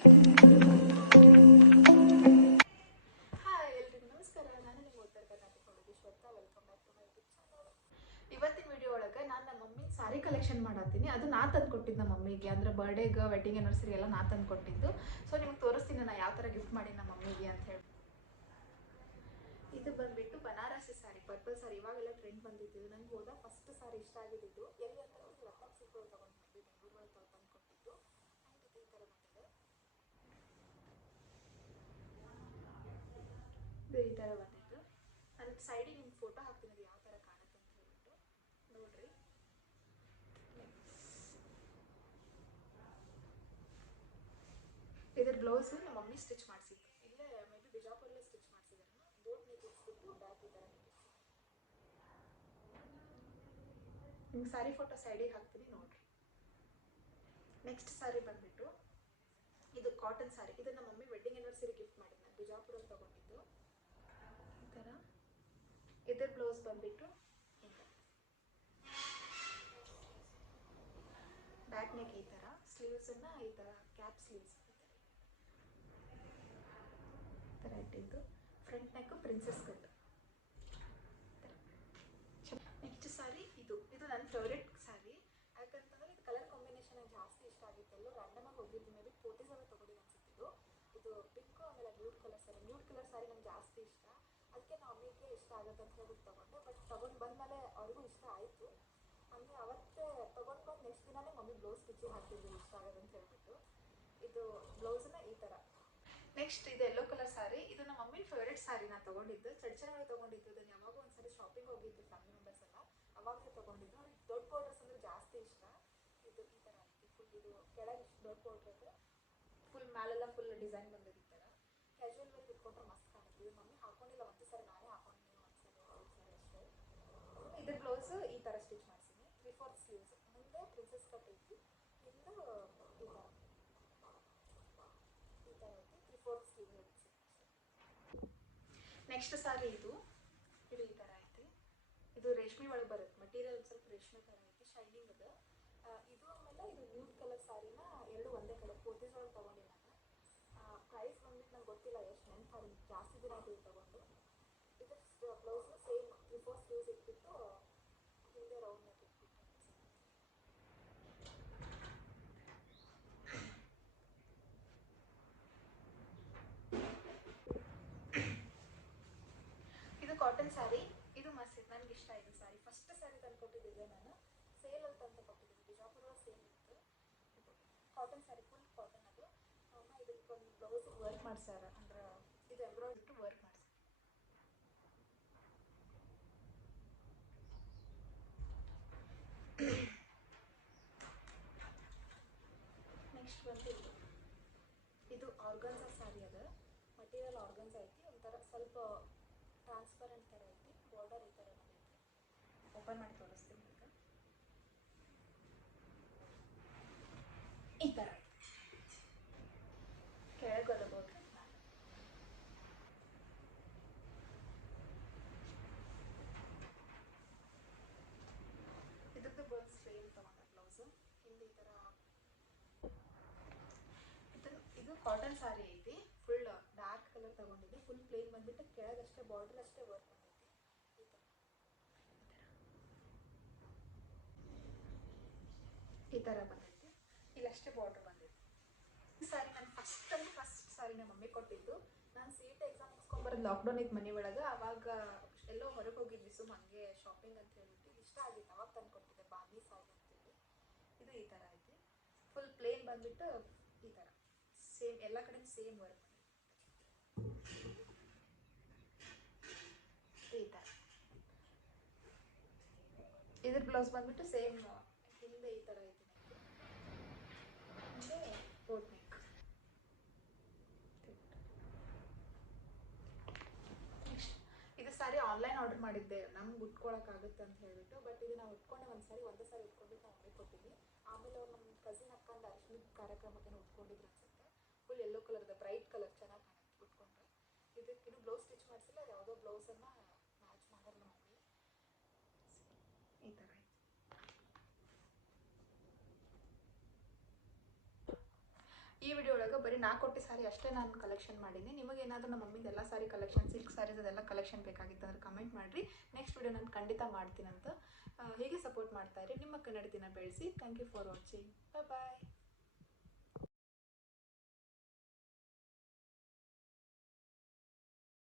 Hi ಎಲ್ರಿಗೂ ನಮಸ್ಕಾರ. ನಾನು ನಿಮ್ಮ ಉತ್ತರ ಕರ್ನಾಟಕ ಹುಡುಗಿ Shweta. Welcome back to my YouTube channel. ಇವತ್ತಿನ ವಿಡಿಯೋ ಒಳಗೆ ನಾನು ನಮ್ಮ ಮಮ್ಮಿ ಸಾರಿ ಕಲೆಕ್ಷನ್ ಮಾಡತ್ತೀನಿ. ಅದು ನಾ ತಂದು ಕೊಟ್ಟಿದ್ದು ನಮ್ಮ ಮಮ್ಮಿಗೆ, ಅಂದ್ರೆ ಬರ್ಡೇಗೆ, ವೆಡ್ಡಿಂಗ್ ಆ್ಯನಿವರ್ಸರಿ ಎಲ್ಲ ನಾ ತಂದು ಕೊಟ್ಟಿದ್ದು. ಸೊ ನಿಮ್ಗೆ ತೋರಿಸ್ತೀನಿ ನಾನು ಯಾವ ಥರ ಗಿಫ್ಟ್ ಮಾಡಿ ನಮ್ಮ ಮಮ್ಮಿಗೆ ಅಂತ ಹೇಳಿ. ಇದು ಬಂದ್ಬಿಟ್ಟು ಬನಾರಸಿ ಸಾರಿ, ಪರ್ಪಲ್ ಸಾರಿ. ಇವಾಗೆಲ್ಲ ಟ್ರೆಂಡ್ ಬಂದಿದ್ದು. ನಂಗೆ ಹೋದ ಫಸ್ಟ್ ಸಾರಿ ಇಷ್ಟ ಆಗಿದ್ದು ಎಲ್ಲಿ ಅಂತ ಲಕ್ನೋ ಸಿಲ್ಕ್ ಒಳಗೆ ತೊಗೊಂಡಿದ್ದೆ, ಬೆಂಗಳೂರು ಒಳಗೆ ತಂದು ಕೊಟ್ಟಿದ್ದು. ಆ್ಯಂಡ್ ಇದು ಈ ಥರ ಬಂದಿದೆ. ಇದು ಈ ಥರ ಬಂದಿದ್ದು. ನಾನು ಸೈಡಿಗೆ ನಿಮ್ಗೆ ಫೋಟೋ ಹಾಕ್ತೀನಿ, ಅದು ಯಾವ ಥರ ಕಾಣುತ್ತೆ ಅಂತ ಹೇಳ್ಬಿಟ್ಟು ನೋಡ್ರಿ. ಇದ್ರ ಬ್ಲೌಸು ನಮ್ಮ ಮಮ್ಮಿ ಸ್ಟಿಚ್ ಮಾಡಿಸಿದ್ದು. ಇಲ್ಲೇ ಮೇ ಬಿ ಬಿಜಾಪುರಲ್ಲೇ ಸ್ಟಿಚ್ ಮಾಡಿಸಿದಾರೆ. ಬೋಟ್ ನೆಕ್ ಇಟ್ಬಿಟ್ಟು ಬ್ಯಾಕ್ ಈ ಥರ ನಿಮ್ಗೆ ಸಾರಿ ಫೋಟೋ ಸೈಡಿಗೆ ಹಾಕ್ತೀನಿ ನೋಡ್ರಿ. ನೆಕ್ಸ್ಟ್ ಸಾರಿ ಬಂದ್ಬಿಟ್ಟು ಇದು ಕಾಟನ್ ಸಾರಿ. ಇದು ನಮ್ಮ ಮಮ್ಮಿ ವೆಡ್ಡಿಂಗ್ ಆ್ಯನಿವರ್ಸರಿ ಗಿಫ್ಟ್ ಮಾಡಿದ್ದು, ನಾನು ಬಿಜಾಪುರಲ್ಲಿ ತೊಗೊಂಡಿದ್ದು. ಈ ಥರ ಇದ್ರ ಬ್ಲೌಸ್ ಬಂದ್ಬಿಟ್ಟು ಬ್ಯಾಕ್ ನೆಕ್ ಈ ಥರ, ಸ್ಲೀವ್ಸನ್ನು ಈ ಥರ ಕ್ಯಾಪ್ ಸ್ಲೀವ್ಸ್ ಈ ಥರ ಇಟ್ಟಿದ್ದು. ಫ್ರಂಟ್ ನೆಕ್ಕು ಪ್ರಿನ್ಸಸ್ ಕಟ್. ನೆಕ್ಸ್ಟ್ ಸಾರಿ ಇದು ನನ್ನ ಫೇವ್ರೆಟ್ ಸಾರಿ. ಯಾಕಂತಂದ್ರೆ ಇದು ಕಲರ್ ಕಾಂಬಿನೇಷನ್ ನಂಗೆ ಜಾಸ್ತಿ ಇಷ್ಟ ಆಗಿತ್ತು. ಎಲ್ಲೋ ರ್ಯಾಂಡಮಾಗಿ ಹೋಗಿದ್ದು, ಮೇ ಬಿ ಫೋಟೋಸೆಲ್ಲ ತೊಗೊಂಡಿದ್ದು ಅನ್ಸುತ್ತಿದ್ದು. ಇದು ಪಿಂಕು ಆಮೇಲೆ ನ್ಯೂಡ್ ಕಲರ್ ಸಾರಿ. ನ್ಯೂಡ್ ಕಲರ್ ಸಾರಿ ನಂಗೆ ಜಾಸ್ತಿ ಇಷ್ಟ, ಅದಕ್ಕೆ ನಾವು ಅಮ್ಮಿಗೆ ಇಷ್ಟ ಆಗುತ್ತೆ ಅಂತ ಹೇಳ್ಬಿಟ್ಟು ತೊಗೊಂಡೆ. ಬಟ್ ತೊಗೊಂಡು ಬಂದಮೇಲೆ ಅವ್ರಿಗೂ ಇಷ್ಟ ಆಯಿತು. ಆಮೇಲೆ ಅವತ್ತೇ ತೊಗೊಂಡು ಬಂದು ನೆಕ್ಸ್ಟ್ ದಿನವೇ ಮಮ್ಮಿ ಬ್ಲೌಸ್ ಸ್ಟಿಚಿಂಗ್ ಹಾಕ್ತಿದ್ವಿ ಇಷ್ಟ ಆಗೋದು ಅಂತ ಹೇಳ್ಬಿಟ್ಟು. ಇದು ಬ್ಲೌಸನ್ನ ಈ ಥರ. ನೆಕ್ಸ್ಟ್ ಇದು ಯೆಲ್ಲೋ ಕಲರ್ ಸಾರಿ. ಇದು ನಮ್ಮ ಮಮ್ಮಿ ಫೇವ್ರೇಟ್ ಸಾರಿ ನಾನು ತೊಗೊಂಡಿದ್ದು. ಚಡ್ಚನಗಳು ತೊಗೊಂಡಿದ್ದು. ಅದನ್ನು ಯಾವಾಗೂ ಒಂದ್ಸರಿ ಶಾಪಿಂಗ್ ಹೋಗಿದ್ದು ಫ್ಯಾಮಿಲಿ ಮೆಂಬರ್ಸ್ ಎಲ್ಲ, ಅವಾಗಲೇ ತೊಗೊಂಡಿದ್ದು. ಅವ್ರಿಗೆ ದೊಡ್ಡ ಬಾರ್ಡರ್ಸ್ ಅಂದರೆ ಜಾಸ್ತಿ ಇಷ್ಟ. ಇದು ಈ ಥರ ಐತಿ. ಫುಲ್ ಇದು ಕೆಳಗೆ ದೊಡ್ಡ ಬಾರ್ಡ್ರ್, ಫುಲ್ ಮೇಲೆಲ್ಲ ಫುಲ್ ಡಿಸೈನ್ ಬಂದಿದೆ. ಈ ಥರ ಕ್ಯಾಶುವಲ್ ವೇರ್ ಇಟ್ಕೊಂಡ್ರೆ ಮಸ್ತ್ ಕಾಣುತ್ತೆ. ಇದು ಮಮ್ಮಿ ಹಾಕೊಂಡಿಲ್ಲ ಒಂದು ಸರಿ, ನಾನೇ ಹಾಕೊಂಡಿದ್ದೀನಿ ಒಂದ್ಸರಿ ಅಷ್ಟೇ. ಇದ್ರ ಬ್ಲೌಸ್ ಈ ಥರ ಸ್ಟಿಚ್ ಮಾಡಿಸಿದ್ದೀನಿ. 3/4 ಸ್ಲೀವ್ಸ್. ಮುಂದೆ ಪ್ರಿನ್ಸಸ್ ಕಟ್ ಐತಿ, ಹಿಂದೆ ಈ ಥರ ಐತಿ. 3/4 ಸ್ಲೀವ್ ಐತಿ. ನೆಕ್ಸ್ಟ್ ಸಾರಿ ಇದು ಈ ಥರ ಐತಿ. ಇದು ರೇಷ್ಮೆ ಒಳಗೆ ಬರುತ್ತೆ. ಮಟೀರಿಯಲ್ ಸ್ವಲ್ಪ ರೇಷ್ಮೆ ಥರ ಐತಿ, ಶೈನಿಂಗ್ ಅದು. ಇದು ಆಮೇಲೆ ಇದು ನ್ಯೂಡ್ ಕಲರ್ ಸಾರಿನ ಎರಡು ಒಂದೇ ಕಲರ್ ಪೋತೀಸ್ ಒಳಗೆ ತೊಗೊಂಡೆ ನಾನು. ಪ್ರೈಸ್ ಬಂದ್ಬಿಟ್ಟು ನಂಗೆ ಗೊತ್ತಿಲ್ಲ ಎಷ್ಟು, ನೆನಪು ಜಾಸ್ತಿ ದಿನ ಆಯ್ತು ಇದು ತೊಗೊಂಡು. ಇದು ಬ್ಲೌಸ್ನ ಸೇಮ್ 3/4 ಸ್ಲೀವ್ಸ್ ಇಟ್ಬಿಟ್ಟು ಹಿಂದೆ ರೌಂಡ್ ನೆಕ್ ಇಟ್ಬಿಟ್ಟು. ಇದು ಕಾಟನ್ ಸ್ಯಾರಿ. ಇದು ಮಸ್ತ್, ನನಗೆ ಇಷ್ಟ ಆಯಿತು ಸ್ಯಾರಿ. ಫಸ್ಟ್ ಸ್ಯಾರಿ ತಂದು ಕೊಟ್ಟಿದ್ದೆ ನಾನು, ಸೇಲಲ್ಲಿ ತಂದು ಕೊಟ್ಟಿದ್ದೀನಿ. ಬಿಜಾಪುರ ಸೇಲ್ ಇತ್ತು. ಇದು ಕಾಟನ್ ಸ್ಯಾರಿ, ಫುಲ್ ಕಾಟನ್. ಅದು ಅಮ್ಮ ಇದಕ್ಕೆ ಒಂದು ಬ್ಲೌಸ್ ವರ್ಕ್ ಮಾಡ್ಸ್ಯಾರ, ಅಂದ್ರೆ ಇದು ಎಂಬ್ರಾಯ್ಡ್ರಿ ವರ್ಕ್ ಮಾಡ್ಸ್ಯಾರ. ನೆಕ್ಸ್ಟ್ ಬಂದು ಇದು ಆರ್ಗನ್ಸಾ ಸ್ಯಾರಿ. ಅದು ಮಟೀರಿಯಲ್ ಆರ್ಗನ್ಸಾ ಐತಿ. ಒಂಥರ ಸ್ವಲ್ಪ ಟ್ರಾನ್ಸ್ಪರೆಂಟ್ ಥರ ಐತಿ. ಬಾರ್ಡರ್ ಈ ಥರ ಬಂದೈತಿ. ಓಪನ್ ಮಾಡಿ ತೋರಿಸ್ತೀನಿ ಈಗ. ಈ ಥರ ಐತಿ. ಕೆಳಗಲ್ಲ ಬಾರ್ಡರ್. ಇದಕ್ಕೆ ಬಂದು ಸೇಮ್ ತೊಗೊಂಡ ಬ್ಲೌಸು. ಹಿಂದೆ ಈ ಥರ. ಇದು ಕಾಟನ್ ಸಾರಿ ಐತಿ. ಫುಲ್ ಡಾರ್ಕ್ ಕಲರ್ ತೊಗೊಂಡಿದ್ದೆ. ಫುಲ್ ಪ್ಲೇನ್ ಬಂದ್ಬಿಟ್ಟು ಕೆಳಗಷ್ಟೇ ಬಾರ್ಡರ್ ಅಷ್ಟೇ ವರ್ಕ್ ಬಂದೈತಿ. ಈ ಥರ ಈ ಥರ ಬಂದೈತಿ. ಇಲ್ಲಷ್ಟೇ ಬಾರ್ಡರ್ ಬಂದೈತಿ. ಈ ಸಾರಿ ನಾನು ಫಸ್ಟ್ ಸಾರಿ ನಮ್ಮ ಮಮ್ಮಿ ಕೊಟ್ಟಿದ್ದು. ನಾನು CET ಎಕ್ಸಾಮ್ ಮುಗಿಸ್ಕೊಂಬರೋದು ಲಾಕ್ಡೌನ್ ಇತ್ತು ಮನೆ ಒಳಗೆ. ಆವಾಗ ಎಲ್ಲೋ ಹೊರಗೆ ಹೋಗಿದ್ವಿ, ಸುಮ್ಮ ಹಂಗೆ ಶಾಪಿಂಗ್ ಅಂತ ಹೇಳ್ಬಿಟ್ಟು. ಇಷ್ಟ ಆಗಿತ್ತು, ಅವಾಗ ತಂದು ಕೊಟ್ಟಿದ್ದೆ ಬಾಂದಿ ಸಾರಿ ಅಂತೇಳಿ. ಇದು ಈ ಥರ ಐತಿ. ಫುಲ್ ಪ್ಲೇನ್ ಬಂದ್ಬಿಟ್ಟು ಈ ಥರ ಸೇಮ್ ಎಲ್ಲ ಕಡೆ ಸೇಮ್ ವರ್ಕ್ ಈ ಥರ. ಇದ್ರ ಬ್ಲೌಸ್ ಬಂದ್ಬಿಟ್ಟು ಸೇಮ್ ಹಿಂದೆ ಈ ಥರ ಐತಿ. ಹಿಂದೆ ಬೋಟ್ ನೆಕ್. ಇದು ಸಾರಿ ಆನ್ಲೈನ್ ಆರ್ಡರ್ ಮಾಡಿದ್ದೆ, ನಮ್ಗೆ ಉಟ್ಕೊಳಕ್ಕಾಗುತ್ತೆ ಅಂತ ಹೇಳ್ಬಿಟ್ಟು. ಬಟ್ ಇದು ನಾವು ಉಟ್ಕೊಂಡೆ ಒಂದೇ ಸಾರಿ ಉಟ್ಕೊಂಡ್ಬಿಟ್ಟು ನಾವು ಮಮ್ಮಿ ಕೊಟ್ಟಿದ್ವಿ. ಆಮೇಲೆ ಅವ್ರು ನಮ್ಮ ಕಸಿನ್ ಅಕ್ಕಂದು ಅರಿಶಿನ ಕಾರ್ಯಕ್ರಮಕ್ಕೆ ಉಟ್ಕೊಂಡಿದ್ರು ಅನ್ಸುತ್ತೆ. ಫುಲ್ ಯೆಲ್ಲೋ ಕಲರ್ದು ಬ್ರೈಟ್ ಕಲರ್, ಚೆನ್ನಾಗಿ ಕಾಣುತ್ತೆ ಉಟ್ಕೊಂಡ್ರೆ. ಇದಕ್ಕಿನ್ನೂ ಬ್ಲೌಸ್ ಸ್ಟಿಚ್ ಮಾಡಿಸಿಲ್ಲ, ಯಾವುದೋ ಬ್ಲೌಸನ್ನು ಮ್ಯಾಚ್ ಮಾಡಲ್ಲ ಮಮ್ಮಿ. ಈ ಥರ ಈ ವಿಡಿಯೋ ಒಳಗೆ ಬರೀ 4 ಕೊಟ್ಟೆ ಸಾರಿ ಅಷ್ಟೇ ನಾನು ಕಲೆಕ್ಷನ್ ಮಾಡೀನಿ. ನಿಮಗೆ ಏನಾದರೂ ನಮ್ಮ ಮಮ್ಮಿದು ಎಲ್ಲ ಸಾರಿ ಕಲೆಕ್ಷನ್, ಸಿಲ್ಕ್ ಸ್ಯಾರೀಸ್ ಅದೆಲ್ಲ ಕಲೆಕ್ಷನ್ ಬೇಕಾಗಿತ್ತು ಅಂದ್ರೆ ಕಮೆಂಟ್ ಮಾಡಿರಿ. ನೆಕ್ಸ್ಟ್ ವಿಡಿಯೋ ನಾನು ಖಂಡಿತ ಮಾಡ್ತೀನಂತ. ಹೀಗೆ ಸಪೋರ್ಟ್ ಮಾಡ್ತಾ ಇರಿ. ನಿಮ್ಮ ಕನ್ನಡ ದಿನ ಬೆಳೆಸಿ. Thank you for watching. Bye.